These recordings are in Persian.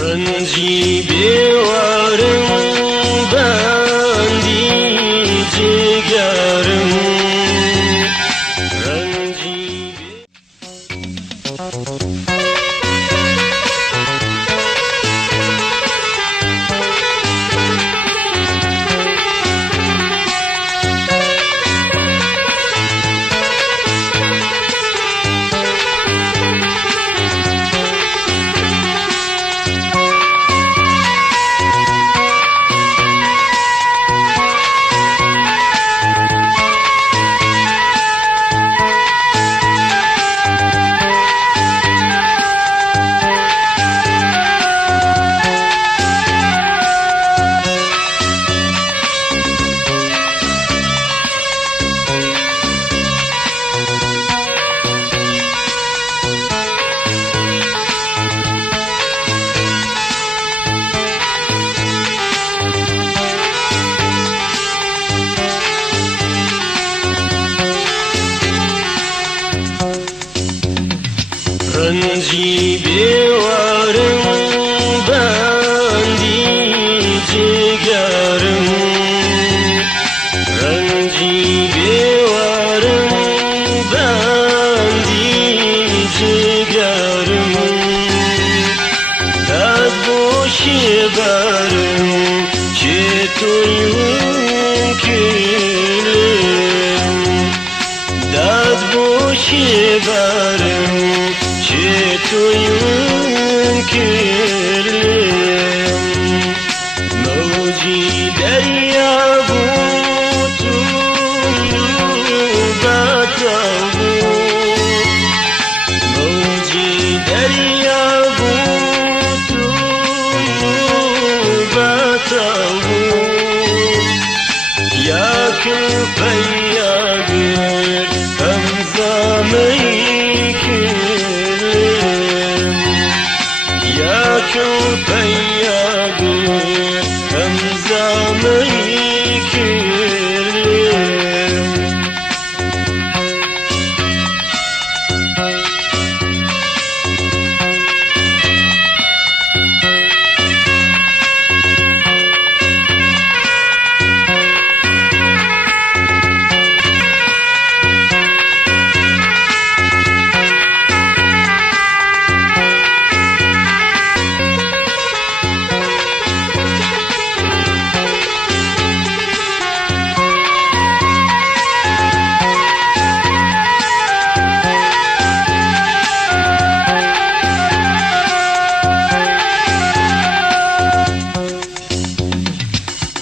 رنجی بیوارم بندی جگرم رنجی رنجی بیوارم بندی جگرم رنجی بیوارم بندی جگرم داد بوشی برم چه تویم کلم داد بوشی برم چطوریم کردم موجی دریا بود تو بطاود موجی دریا بود تو بطاود یکم پیاگر همزامی یکم پیاگر همزامی کردم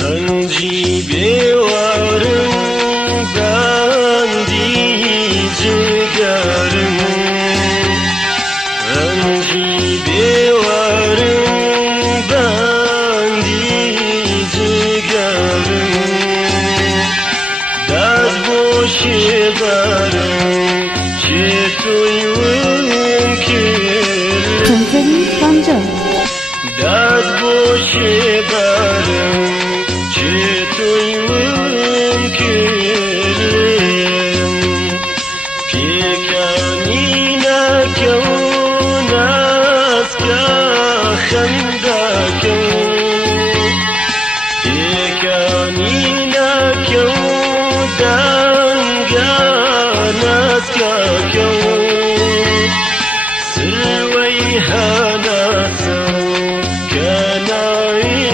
رنجی بیوارم بندی جگرم رنجی بیوارم بندی جگرم داد بوشی برم چه تویم کردم داد بوشی برم چطوریم کردم پیکانی نکن از که خندکن پیکانی نکن دنگان از که کن سروی هنسو کنای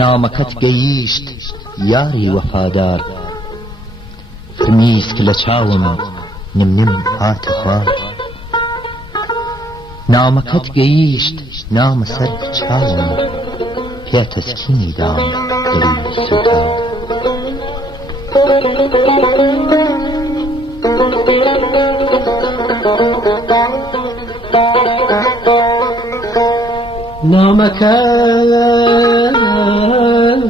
نامەکەت گەیشت یاری وەفادار فرمیسک لە چاوم نمنم هاتە خوار نامەکەت گەیشت نامە سەر چاوم پێ تەسکینی دام دڵی سوتار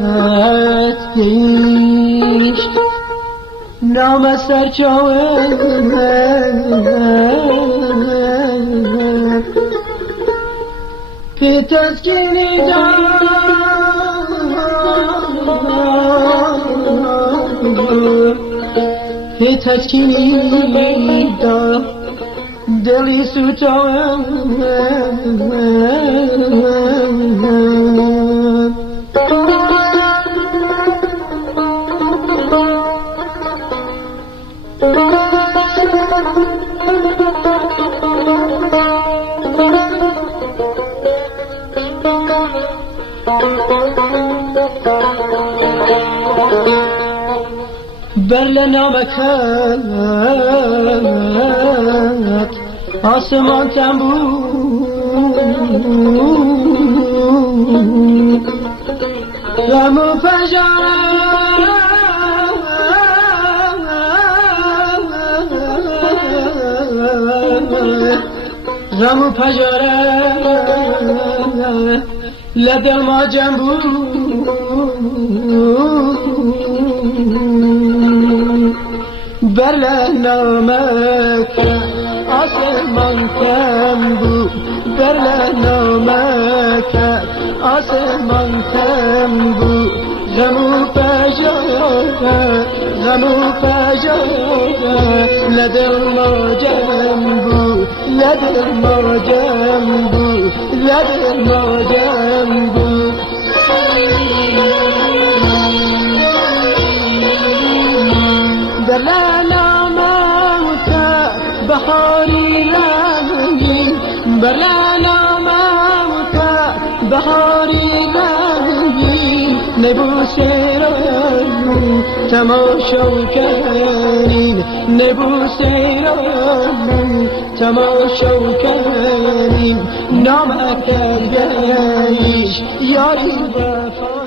نامەکەت گەیشت نامە سەر چاوم پێ تەسکینی دام پێ تەسکینی دام دڵی سوتاوم بر لە نامەکەت ئاسمان تەم بوو غەم و پەژارە لە دڵما جەم بوو بر لە نامەکەت ئاسمان تەم بوو بر لە نامەکەت ئاسمان تەم بوو غەم و پەژارە لە دڵما جەم بوو لە دڵما جەم بوو لە دڵما جەم بوو بر لە نامەکەت بەهاری رەنگین بر لە نامەکەت بەهاری رەنگین نەبوو سێران تەماشاکەرین نەبوو سێران تەماشاکەرین نامەکەت گەیشت یاری وەفا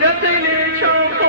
Destiny, choke,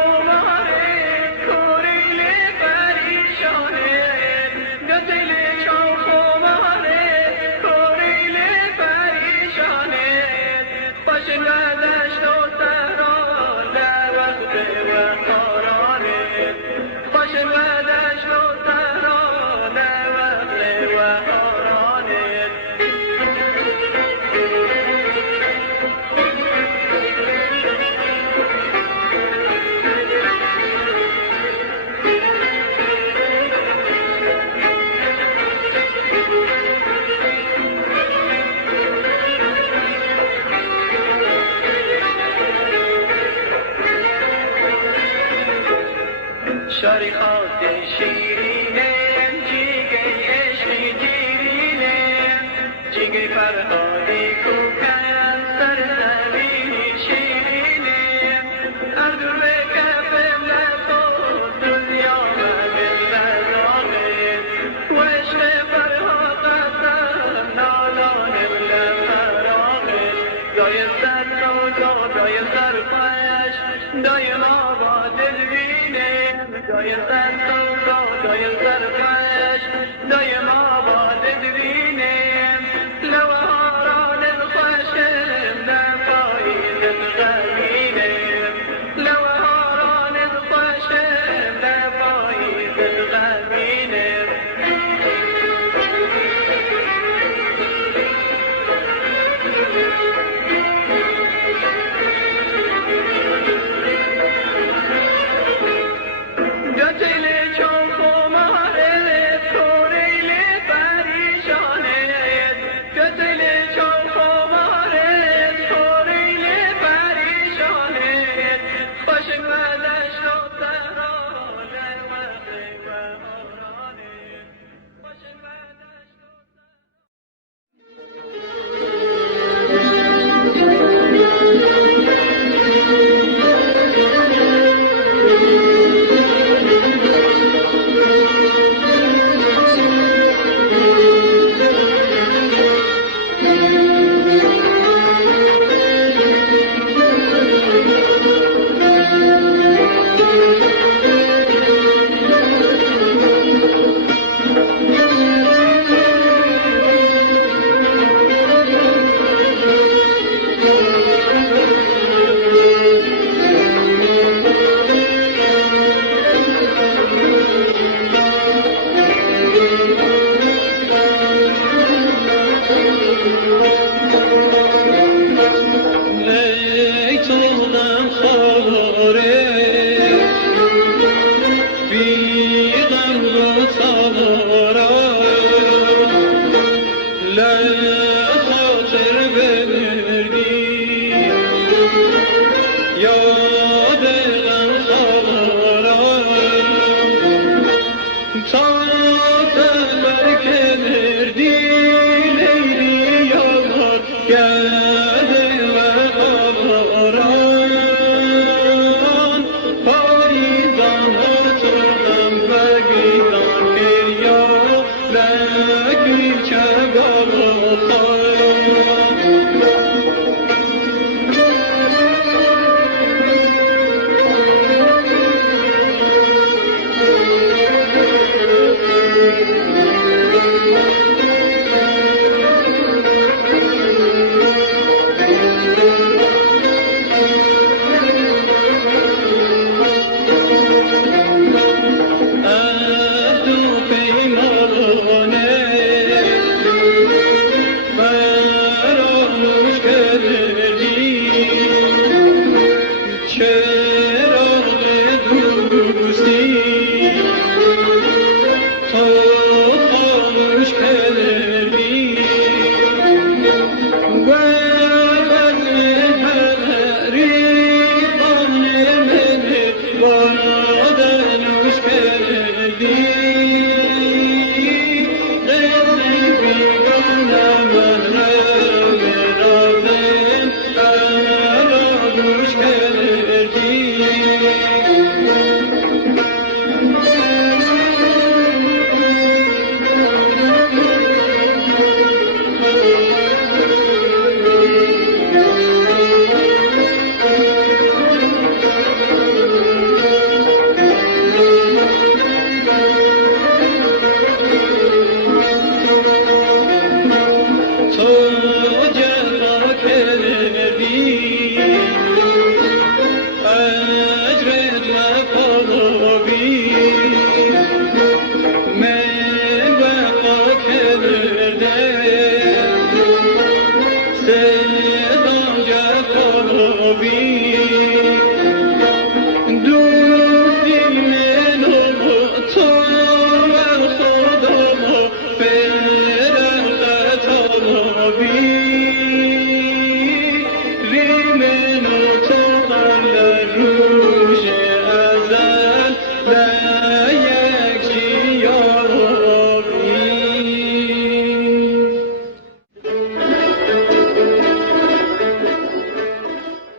Future